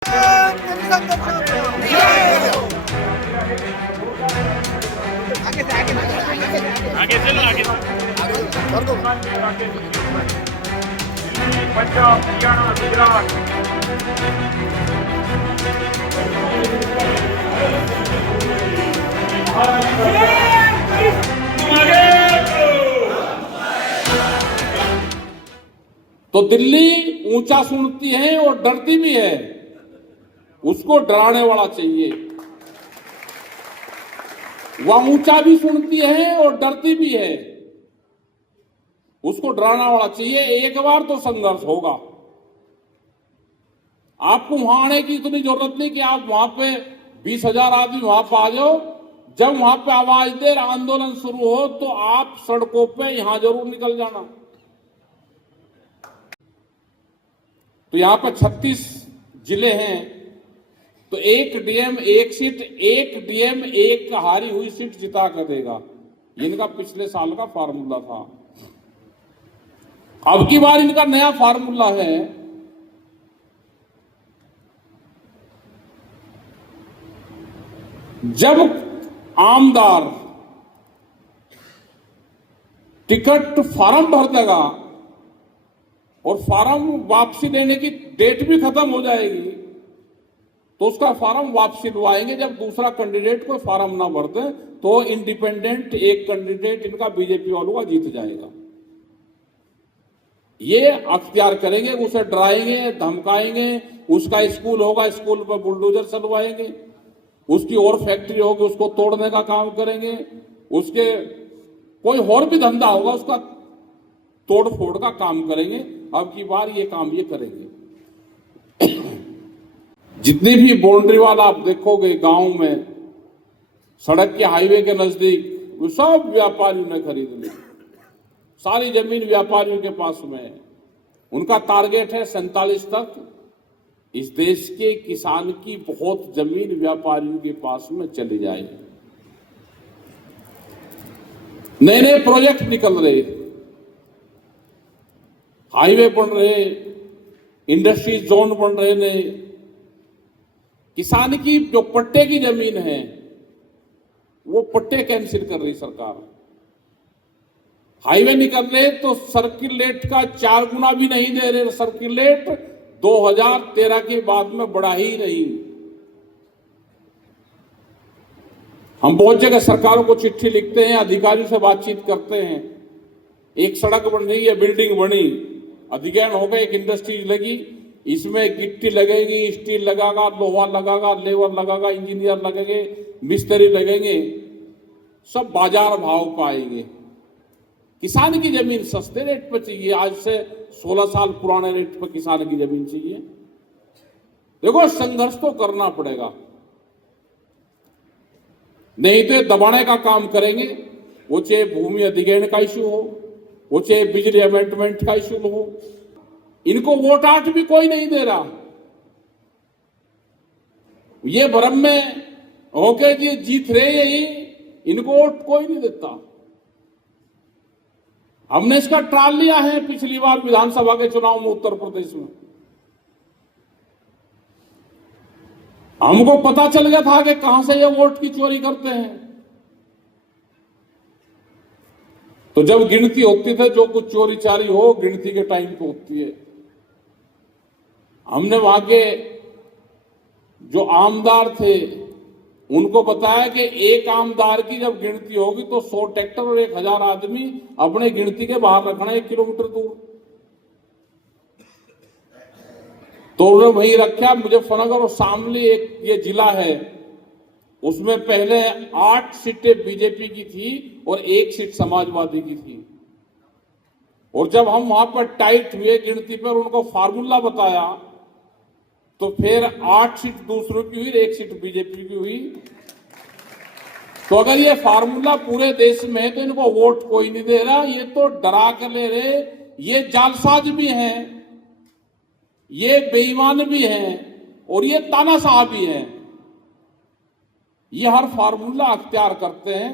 आगे चलो आगे पंजाब हरियाणा गुजरात तो दिल्ली ऊंचा सुनती है और डरती भी है, उसको डराने वाला चाहिए। वह ऊंचा भी सुनती है और डरती भी है, उसको डराने वाला चाहिए। एक बार तो संघर्ष होगा। आपको वहां आने की इतनी जरूरत नहीं कि आप वहां पे 20,000 आदमी वहां पे आ जाओ। जब वहां पे आवाज देर आंदोलन शुरू हो तो आप सड़कों पे यहां जरूर निकल जाना। तो यहां पर 36 जिले हैं, तो एक डीएम एक सीट, एक डीएम एक हारी हुई सीट जिता कर देगा। इनका पिछले साल का फार्मूला था। अब की बार इनका नया फार्मूला है, जब आमदार टिकट फार्म भर देगा और फार्म वापसी देने की डेट भी खत्म हो जाएगी, तो उसका फार्म वापसी लवाएंगे। जब दूसरा कैंडिडेट कोई फार्म ना भर दे तो इंडिपेंडेंट एक कैंडिडेट इनका बीजेपी वालों का जीत जाएगा। ये अख्तियार करेंगे, उसे डराएंगे, धमकाएंगे। उसका स्कूल होगा, स्कूल पर बुलडोजर चलवाएंगे। उसकी और फैक्ट्री होगी, उसको तोड़ने का काम करेंगे। उसके कोई और भी धंधा होगा, उसका तोड़ फोड़ का काम करेंगे। अब की बार ये काम ये करेंगे। जितनी भी बाउंड्री वाला आप देखोगे गांव में, सड़क के हाईवे के नजदीक, वो सब व्यापारियों ने खरीद ली। सारी जमीन व्यापारियों के पास में है। उनका टारगेट है 47 तक इस देश के किसान की बहुत जमीन व्यापारियों के पास में चली जाए। नए नए प्रोजेक्ट निकल रहे, हाईवे बन रहे, इंडस्ट्रीज जोन बन रहे नए। किसान की जो पट्टे की जमीन है वो पट्टे कैंसिल कर रही सरकार। हाईवे निकल रहे तो सर्किल रेट का 4 गुना भी नहीं दे रहे। सर्किल रेट 2013 के बाद में बढ़ा ही नहीं। हम बहुत जगह सरकारों को चिट्ठी लिखते हैं, अधिकारियों से बातचीत करते हैं। एक सड़क बन रही है, बिल्डिंग बनी, अधिग्रहण हो गया, एक इंडस्ट्री लगी, इसमें गिट्टी लगेगी, स्टील लगागा, लोहा लगागा, लेबर लगागा, इंजीनियर लगेंगे, मिस्त्री लगेंगे, सब बाजार भाव पाएंगे। किसान की जमीन सस्ते रेट पर चाहिए। आज से 16 साल पुराने रेट पर किसान की जमीन चाहिए। देखो, संघर्ष तो करना पड़ेगा, नहीं तो दबाने का काम करेंगे। वो चाहे भूमि अधिग्रहण का इश्यू हो, वो चाहे बिजली अमेंडमेंट का इश्यू हो। इनको वोट आठ भी कोई नहीं दे रहा। ये भ्रम में होके जी जीत रहे यही, इनको वोट कोई नहीं देता। हमने इसका ट्रायल लिया है पिछली बार विधानसभा के चुनाव में उत्तर प्रदेश में। हमको पता चल गया था कि कहां से ये वोट की चोरी करते हैं। तो जब गिनती होती थी, जो कुछ चोरी चारी हो गिनती के टाइम पे होती है। हमने वहां के जो आमदार थे उनको बताया कि एक आमदार की जब गिनती होगी तो 100 ट्रैक्टर और 1000 आदमी अपने गिनती के बाहर रखना 1 किलोमीटर दूर। तो उन्होंने वहीं रखा। मुजफ्फरनगर और शामली एक ये जिला है, उसमें पहले 8 सीटें बीजेपी की थी और 1 सीट समाजवादी की थी। और जब हम वहां पर टाइट हुए गिनती पर, उनको फार्मूला बताया, तो फिर 8 सीट दूसरों की हुई, 1 सीट बीजेपी की हुई। तो अगर ये फार्मूला पूरे देश में है तो इनको वोट कोई नहीं दे रहा। ये तो डरा कर ले रहे। ये जालसाज भी हैं, ये बेईमान भी हैं और ये तानाशाह भी हैं। ये हर फार्मूला अख्तियार करते हैं